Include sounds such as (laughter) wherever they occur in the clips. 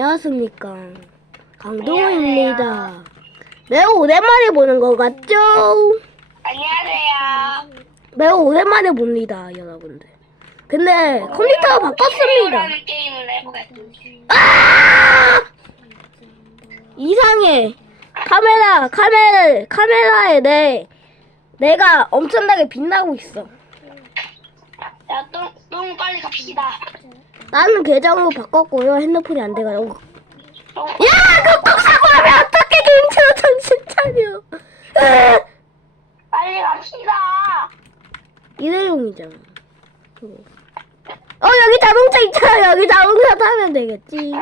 안녕하십니까. 강동호입니다. 매우 오랜만에 보는 것 같죠? 안녕하세요. 매우 오랜만에 봅니다, 여러분들. 근데 컴퓨터가 바꿨습니다. 라는 게임을 해보겠습니다. 아! 이상해. 카메라, 카메라, 카메라에 내, 내가 엄청나게 빛나고 있어. 야, 똥, 똥 빨리 갑시다. 나는 계정으로 바꿨고요. 핸드폰이 안 돼가지고. 똥, 야! 그똥 사고 하면 어떻게 김치로 정신 차려. 으! 빨리 갑시다. 일회용이잖아. 어 여기 자동차 있잖아. 여기 자동차 타면 되겠지.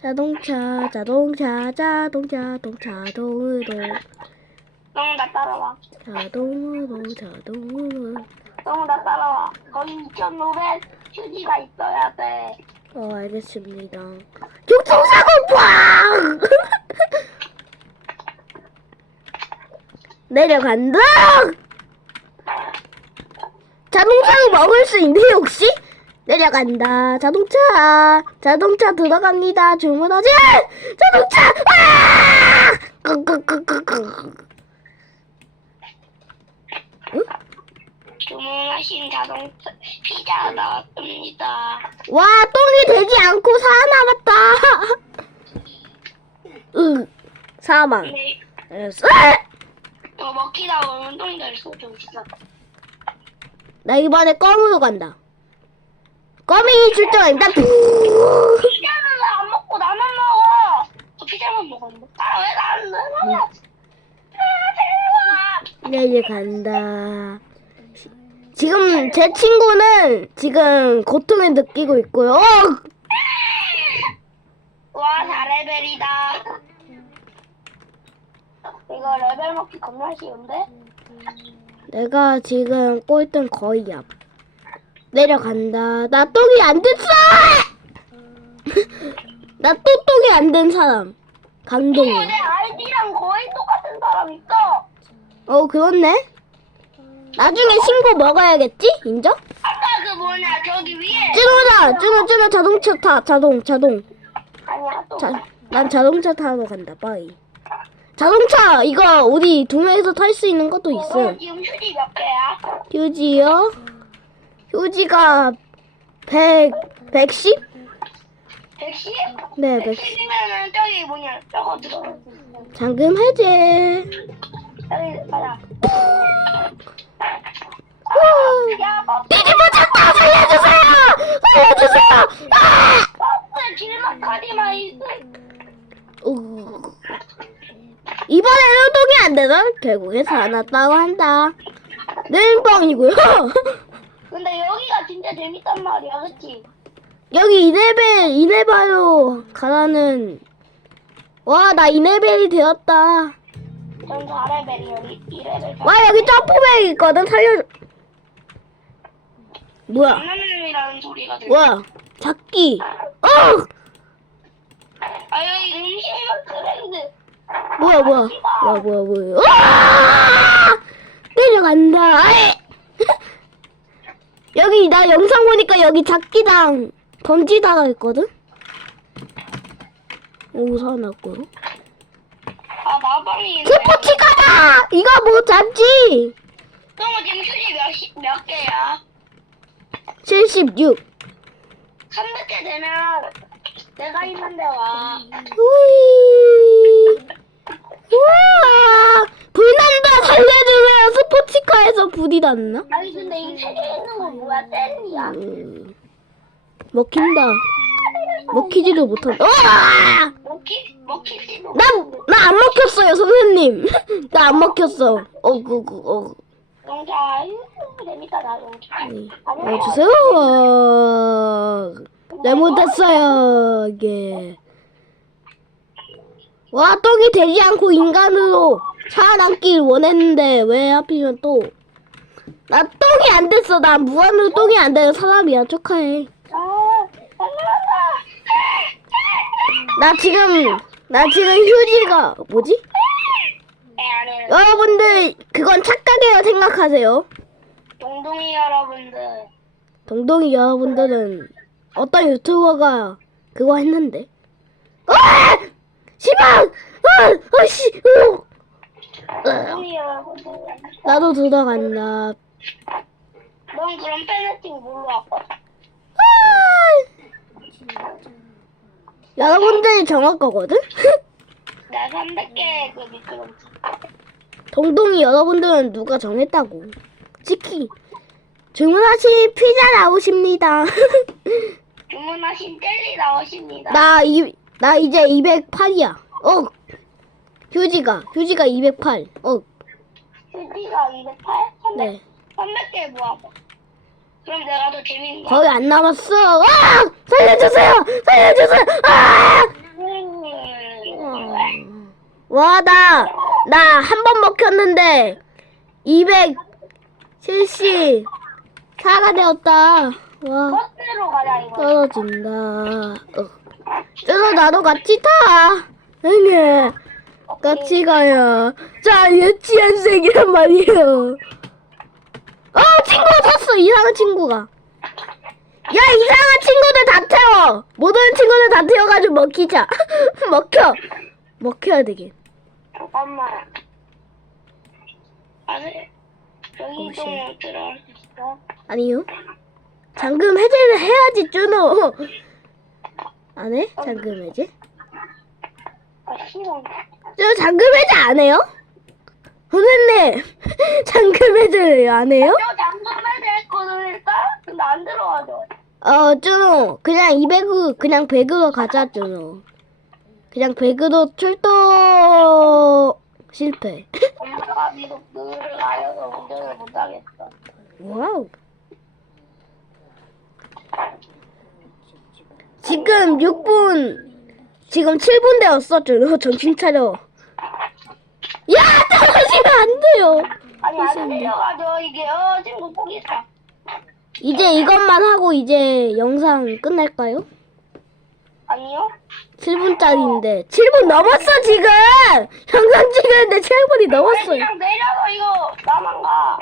자동차, 자동차, 자동차, 자동차, 자동으로, 똥, 나 따라와. 자동으로, 자동으로. 똥, 나 따라와. 거기 2,500 휴지가 있어야 돼. 어 알겠습니다. 교통사고 꽝! (laughs) 내려간다. 자동차를 먹을 수 있니 혹시? 내려간다. 자동차. 자동차 들어갑니다. 주문하지. 자동차. 아! 끄끄끄끄끄. 주문하신 자동차 피자 나왔습니다. 와 똥이 되지 않고 살아남았다. (laughs) 으 사망. 근데 알았어. 이거 먹히다 보면 똥이 될 수도 있어. 나 이번에 껌으로 간다. 껌이 출동한다. 피자는 왜안 먹고 나만 먹어? 저 피자만 먹었는데. 아, 왜 나는 왜 먹어? 아, 대박! 내려간다. 지금 제 친구는 지금 고통을 느끼고 있고요. 어! 와, 4레벨이다. 이거 레벨 먹기 겁나 쉬운데? 내가 지금 꼴등 거의 앞. 내려간다. 나 똥이 안 됐어! (laughs) 나또 똥이 안 된 사람. 강동이. 내 아이디랑 거의 똑같은 사람 있어. 어, 그렇네. 나중에 신고 먹어야겠지? 인정? 아까 그 뭐냐, 저기 위에. 찌르다! 찌르, 찌르 자동차 타. 자동, 자동. 아니야, 또. 자, 난 자동차 타러 간다. 빠이. 자동차 이거 우리 두 명이서 탈 수 있는 것도 어, 있어. 지금 휴지 몇 개야? 휴지요? 휴지가 100 110? 110? 네, 110. 110이면은 저기 뭐냐, 저거. 잠금 해제. 야, 버스, 뒤집어 졌다. 살려주세요. 살려주세요. 아! 버스 길막하디만 있어. 우. 이번에는 동이 안 돼서 결국에 살아났다고 한다. 는 뻥이고요. (laughs) 근데 여기가 진짜 재밌단 말이야, 그치? 여기 이레벨 이레벨로 가라는 와 나 이레벨이 되었다 전 4레벨이 여기 2레벨. 와 여기 점프백 있거든 살려 뭐야 장난감이라는 소리가 들려. 뭐야 작기 어 아, 여기 음식물 트렌드. 뭐야 뭐야 뭐야 뭐야 뭐야 으아! 내려간다 아이. (laughs) 여기 나 영상 보니까 여기 작기당 던지다가 있거든 오 살아났고 아, 마방이. 스포츠 가다 이거 뭐 잡지 너 지금 휴지 몇, 시, 몇 개야? 76 300개 되면 내가 있는 데 와. 우이 우와 불난다 살려주세요 스포츠카에서 불이 났나? 아니 근데 이세개 있는 건 뭐야? 땡이야. 음, 먹힌다 먹히지도 못한다 우와! 먹히 먹히지도. 나, 나안 먹혔어요 선생님. (laughs) 나 안 먹혔어. 어그그 어. 영자 아유, 재밌다 나 영자. 어, 주세요. 잘못했어요 이게. 와 똥이 되지 않고 인간으로 살아남길 원했는데 왜 하필이면 또. 나 똥이 안 됐어. 나 무한으로 똥이 안 되는 사람이야. 축하해. 아. 나 지금 나 지금 휴지가 뭐지 여러분들 그건 착각이라고 생각하세요 동동이 여러분들. 동동이 여러분들은 어떤 유튜버가 그거 했는데. 아! 씨발! 아! 아, 씨! 으! 으. 우리야. 나도 들어간다. 넌 그럼 페널팅 뭘로 할 거야? 아! 여러분들이 정할 거거든? (laughs) 나 300개 그 미끄럼. 동동이 여러분들은 누가 정했다고. 치킨. 주문하신 피자 나오십니다. (laughs) 주문하신 젤리 나오십니다. 나, 이, 나 이제 208이야. 어. 휴지가, 휴지가 208. 어, 휴지가 208? 300, 네. 300개 모아봐. 그럼 내가 더 재밌는 거. 거의 안 남았어. 아! 살려주세요! 살려주세요! 아! 음. 와, 나, 나 한 번 먹혔는데, 274가 되었다. 와, 버스로 가자 이거. 떨어진다. 어. 저도 나도 같이 타. 응, 같이 가요. 자, 유치원생이란 말이에요. 어, 친구가 탔어, 이상한 친구가. 야, 이상한 친구들 다 태워. 모든 친구들 다 태워가지고 먹히자. (laughs) 먹혀. 먹혀야 되게. 잠깐만. 아니 여기 혹시? 좀 들어갈 수 있어? 아니요. 잠금 해제를 해야지, 준호. 안 해? 잠금 해제? 아 싫어. 저 잠금 해제 안 해요? 선생님, (laughs) 잠금 해제를 안 해요? 저 잠깐만 했거든 일단. 근데 안 들어가죠. 어, 준호, 그냥 200으로, 그냥 100으로 가자, 준호. 그냥 100으로 출동 실패. 엄마가 미국 누를 가려서 운전을 못하겠어. 와우. 지금 6분, 지금 7분 되었어, 준호. 정신 차려. 야, 떨어지면 안 돼요. 아니 안 무슨 내려가죠 이게 어 친구 포기했다. 이제 이것만 하고 이제 영상 끝낼까요? 아니요? 7분짜리인데. 7분 넘었어 지금! 영상 찍었는데 7분이 아니 넘었어요. 그냥 내려서 이거. 나만 가.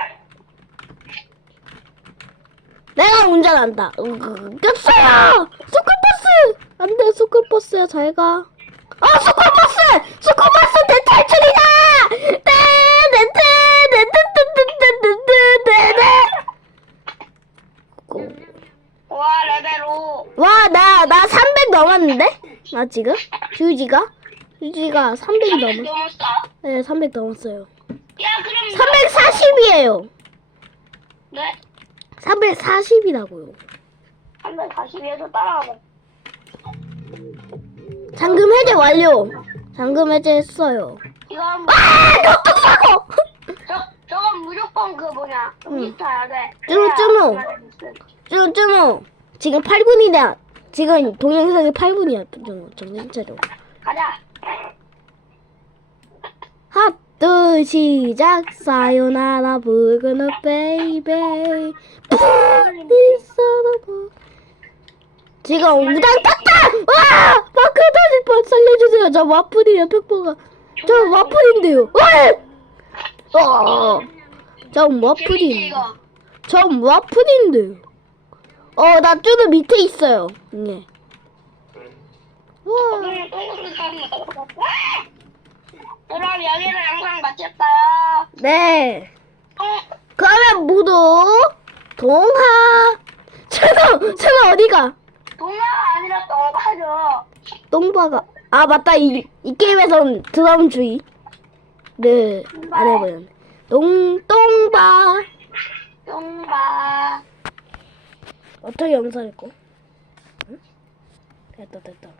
내가 운전한다. 으, 꼈어요 스쿨버스! 안돼 스쿨버스야 잘 가. 아 스쿨버스 스쿨버스 나 지금 휴지가 휴지가 300이 넘었 넘었어? 네, 300 넘었어요. 야 그럼 340이에요. 네? 340이라고요. 340에서 따라가봐. 잠금 해제 완료. 잠금 해제 했어요. 이거 한 번 아, 너또 사고. (laughs) 저 저건 무조건 그 뭐냐 음식 타야 돼. 쭈루, 쭈루. 쭈, 쭈노. 지금 8분이다. 지금 동영상이 8분이야. 쭈노. 정신 차려. 가자. 핫, 둘, 시작. 사요나라 옷, 베이베. 있어도 지금 우당 탔다! 와! 마크 터질 뻔 살려주세요. 저 와플이에요, 페퍼가. 저 와플인데요. 와! 어, 저 와플이. 저 와플인데요. 어, 나 쭈루 밑에 있어요. 네. 와. 그럼 여기는 영상 마쳤어요. 네. 어, 그러면 모두 동하. 쟤는 쟤는 어디가? 동화가 아니라 똥파죠. 똥바가. 아 맞다 이, 이 게임에선 드럼 주의. 네. 안 해보였네. 똥 똥바. 똥바. 어떻게 거? 응? 됐다 됐다.